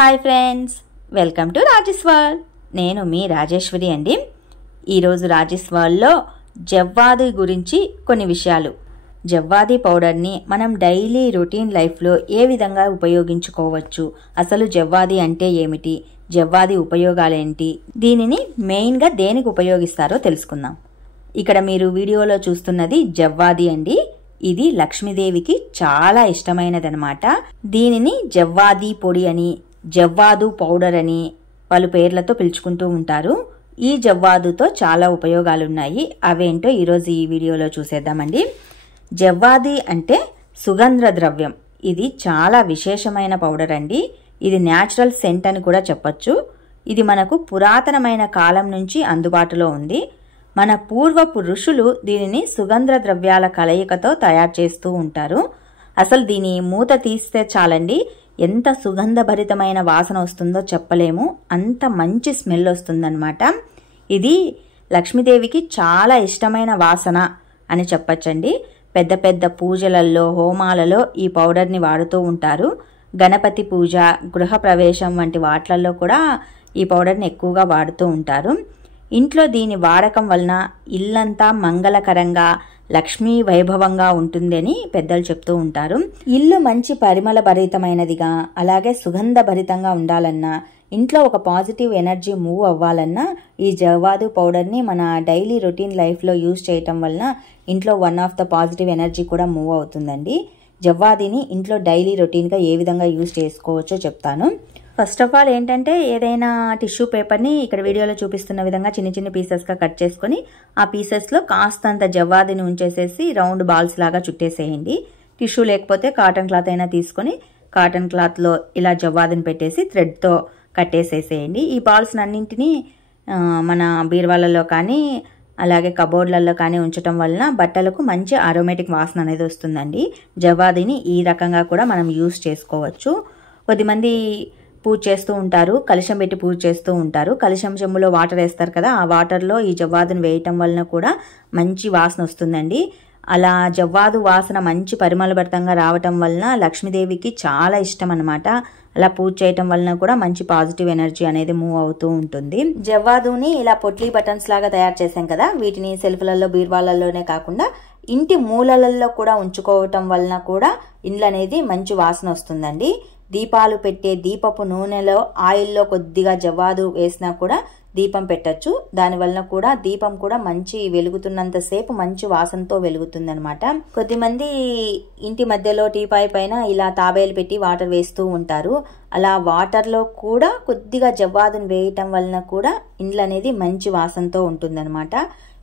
Hi friends, welcome to Rajesh world. నేను మీ రాజేశ్వరి అండి. ఈరోజు రాజేష్ వరల్డ్లో జవ్వాది గురించి కొన్ని విషయాలు. జవ్వాది పౌడర్ని మనం డైలీ రొటీన్ లైఫ్లో ఏ విధంగా ఉపయోగించుకోవచ్చు, అసలు జవ్వాది అంటే ఏమిటి, జవ్వాది ఉపయోగాలేంటి, దీనిని మెయిన్గా దేనికి ఉపయోగిస్తారో తెలుసుకుందాం. ఇక్కడ మీరు వీడియోలో చూస్తున్నది జవ్వాది అండి. ఇది లక్ష్మీదేవికి చాలా ఇష్టమైనదనమాట. దీనిని జవ్వాది పొడి అని, జవ్వాదు పౌడర్ అని పలు పేర్లతో పిలుచుకుంటూ ఉంటారు. ఈ జవ్వాదుతో చాలా ఉపయోగాలున్నాయి. అవేంటో ఈరోజు ఈ వీడియోలో చూసేద్దామండి. జవ్వాది అంటే సుగంధ ద్రవ్యం. ఇది చాలా విశేషమైన పౌడర్ అండి. ఇది న్యాచురల్ సెంట్ అని కూడా చెప్పొచ్చు. ఇది మనకు పురాతనమైన కాలం నుంచి అందుబాటులో ఉంది. మన పూర్వపు ఋషులు దీనిని సుగంధ ద్రవ్యాల కలయికతో తయారు చేస్తూ ఉంటారు. అసలు దీని మూత తీస్తే చాలండి, ఎంత సుగంధభరితమైన వాసన వస్తుందో చెప్పలేము. అంత మంచి స్మెల్ వస్తుందన్నమాట. ఇది లక్ష్మీదేవికి చాలా ఇష్టమైన వాసన అని చెప్పచ్చండి. పెద్ద పెద్ద పూజలలో, హోమాలలో ఈ పౌడర్ని వాడుతూ ఉంటారు. గణపతి పూజ, గృహప్రవేశం వంటి వాట్లలో కూడా ఈ పౌడర్ని ఎక్కువగా వాడుతూ ఉంటారు. ఇంట్లో దీని వాడకం వలన ఇల్లంతా మంగళకరంగా, లక్ష్మీ వైభవంగా ఉంటుందని పెద్దలు చెప్తూ ఉంటారు. ఇల్లు మంచి పరిమళ భరితమైనదిగా, అలాగే సుగంధ భరితంగా ఉండాలన్నా, ఇంట్లో ఒక పాజిటివ్ ఎనర్జీ మూవ్ అవ్వాలన్నా ఈ జవ్వాదు పౌడర్ని మన డైలీ రొటీన్ లైఫ్లో యూజ్ చేయటం వలన ఇంట్లో one of the positive energy కూడా మూవ్ అవుతుందండి. జవ్వాదిని ఇంట్లో డైలీ రొటీన్గా ఏ విధంగా యూజ్ చేసుకోవచ్చో చెప్తాను. ఫస్ట్ ఆఫ్ ఆల్ ఏంటంటే, ఏదైనా టిష్యూ పేపర్ని ఇక్కడ వీడియోలో చూపిస్తున్న విధంగా చిన్న చిన్న పీసెస్గా కట్ చేసుకొని ఆ పీసెస్లో కాస్తంత జవ్వాదిని ఉంచేసేసి రౌండ్ బాల్స్ లాగా చుట్టేసేయండి. టిష్యూ లేకపోతే కాటన్ క్లాత్ అయినా తీసుకొని కాటన్ క్లాత్లో ఇలా జవ్వాదిని పెట్టేసి థ్రెడ్తో కట్టేసేసేయండి. ఈ బాల్స్ అన్నింటినీ మన బీరువాలలో కానీ అలాగే కబోర్డ్లలో కానీ ఉంచడం వలన బట్టలకు మంచి అరోమేటిక్ వాసన అనేది వస్తుందండి. జవ్వాదిని ఈ రకంగా కూడా మనం యూజ్ చేసుకోవచ్చు. కొద్దిమంది పూజ చేస్తూ ఉంటారు, కలశం పెట్టి పూజ చేస్తూ ఉంటారు. కలశం చెంబులో వాటర్ వేస్తారు కదా, ఆ వాటర్లో ఈ జవ్వాదును వేయటం వలన కూడా మంచి వాసన వస్తుందండి. అలా జవ్వాదు వాసన మంచి పరిమళభరితంగా రావటం వలన లక్ష్మీదేవికి చాలా ఇష్టం అనమాట. అలా పూజ చేయటం వలన కూడా మంచి పాజిటివ్ ఎనర్జీ అనేది మూవ్ అవుతూ ఉంటుంది. జవ్వాదుని ఇలా పొట్లీ బటన్స్ లాగా తయారు చేసాం కదా, వీటిని సెల్ఫ్లలో, బీరువాలలోనే కాకుండా ఇంటి మూలలలో కూడా ఉంచుకోవటం వలన కూడా ఇండ్లు అనేది మంచి వాసన వస్తుందండి. దీపాలు పెట్టే దీపపు నూనెలో, ఆయిల్లో కొద్దిగా జవ్వాదు వేసినా కూడా దీపం పెట్టచ్చు. దానివల్ల కూడా దీపం కూడా మంచి వెలుగుతున్నంతసేపు మంచి వాసనతో వెలుగుతుందనమాట. కొద్దిమంది ఇంటి మధ్యలో టీపాయ్ పైన ఇలా తాబేలు పెట్టి వాటర్ వేస్తూ ఉంటారు. అలా వాటర్లో కూడా కొద్దిగా జవ్వాదును వేయటం వలన కూడా ఇండ్లు అనేది మంచి వాసనతో ఉంటుందన్నమాట.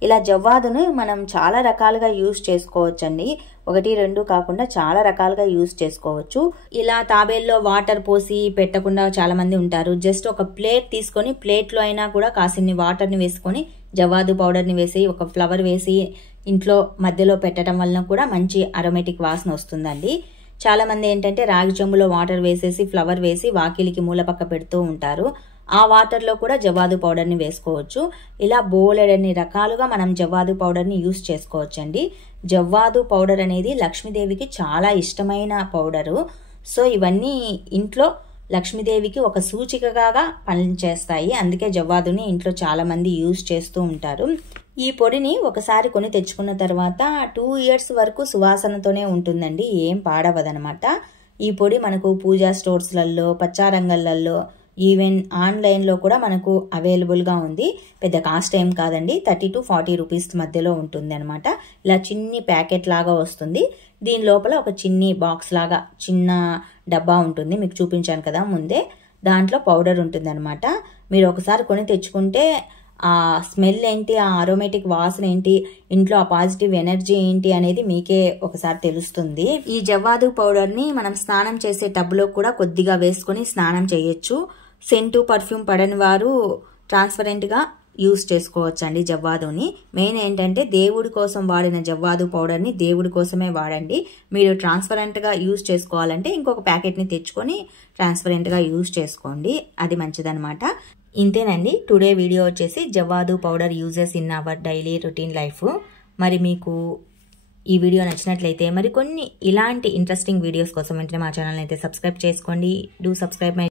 ఇలా జవ్వాదును మనం చాలా రకాలుగా యూజ్ చేసుకోవచ్చండి. 1, 2 కాకుండా చాలా రకాలుగా యూజ్ చేసుకోవచ్చు. ఇలా తాబేల్లో వాటర్ పోసి పెట్టకుండా చాలా మంది ఉంటారు. జస్ట్ ఒక ప్లేట్ తీసుకొని ప్లేట్లో అయినా కూడా కాసిన్ని వాటర్ని వేసుకొని జవ్వాదు పౌడర్ని వేసి ఒక ఫ్లవర్ వేసి ఇంట్లో మధ్యలో పెట్టడం వలన కూడా మంచి అరోమేటిక్ వాసన వస్తుందండి. చాలా మంది ఏంటంటే రాగి చెంబులో వాటర్ వేసేసి ఫ్లవర్ వేసి వాకిలికి మూల పక్క పెడుతూ ఉంటారు. ఆ వాటర్లో కూడా జవ్వాదు పౌడర్ని వేసుకోవచ్చు. ఇలా బోలెడన్ని రకాలుగా మనం జవ్వాదు పౌడర్ని యూజ్ చేసుకోవచ్చండి. జవ్వాదు పౌడర్ అనేది లక్ష్మీదేవికి చాలా ఇష్టమైన పౌడరు. సో ఇవన్నీ ఇంట్లో లక్ష్మీదేవికి ఒక సూచికగా పనిచేస్తాయి. అందుకే జవ్వాదుని ఇంట్లో చాలా మంది యూజ్ చేస్తూ ఉంటారు. ఈ పొడిని ఒకసారి కొని తెచ్చుకున్న తర్వాత 2 years వరకు సువాసనతోనే ఉంటుందండి, ఏం పాడవదనమాట. ఈ పొడి మనకు పూజా స్టోర్స్లలో, పచ్చారంగళ్ళల్లో, ఈవెన్ ఆన్లైన్లో కూడా మనకు అవైలబుల్గా ఉంది. పెద్ద కాస్ట్ ఏం కాదండి, 30 to 40 రూపీస్ మధ్యలో ఉంటుంది అనమాట. ఇలా చిన్ని ప్యాకెట్ లాగా వస్తుంది. దీని లోపల ఒక చిన్ని బాక్స్ లాగా చిన్న డబ్బా ఉంటుంది, మీకు చూపించాను కదా ముందే. దాంట్లో పౌడర్ ఉంటుంది అనమాట. మీరు ఒకసారి కొని తెచ్చుకుంటే ఆ స్మెల్ ఏంటి, ఆ అరోమేటిక్ వాసన ఏంటి, ఇంట్లో ఆ పాజిటివ్ ఎనర్జీ ఏంటి అనేది మీకే ఒకసారి తెలుస్తుంది. ఈ జవ్వాదు పౌడర్ని మనం స్నానం చేసే టబ్లో కూడా కొద్దిగా వేసుకొని స్నానం చేయొచ్చు. సెంటు, పర్ఫ్యూమ్ పడని వారు ట్రాన్స్పరెంట్గా యూజ్ చేసుకోవచ్చండి జవ్వాదుని. మెయిన్ ఏంటంటే దేవుడి కోసం వాడిన జవ్వాదు పౌడర్ని దేవుడి కోసమే వాడండి. మీరు ట్రాన్స్పరెంట్గా యూజ్ చేసుకోవాలంటే ఇంకొక ప్యాకెట్ని తెచ్చుకొని ట్రాన్స్పరెంట్గా యూజ్ చేసుకోండి, అది మంచిదనమాట. ఇంతేనండి టుడే వీడియో వచ్చేసి Javadhu powder uses in our daily routine life. మరి మీకు ఈ వీడియో నచ్చినట్లయితే మరి కొన్ని ఇలాంటి ఇంట్రెస్టింగ్ వీడియోస్ కోసం వెంటనే మా ఛానల్ అయితే సబ్స్క్రైబ్ చేసుకోండి. Do subscribe my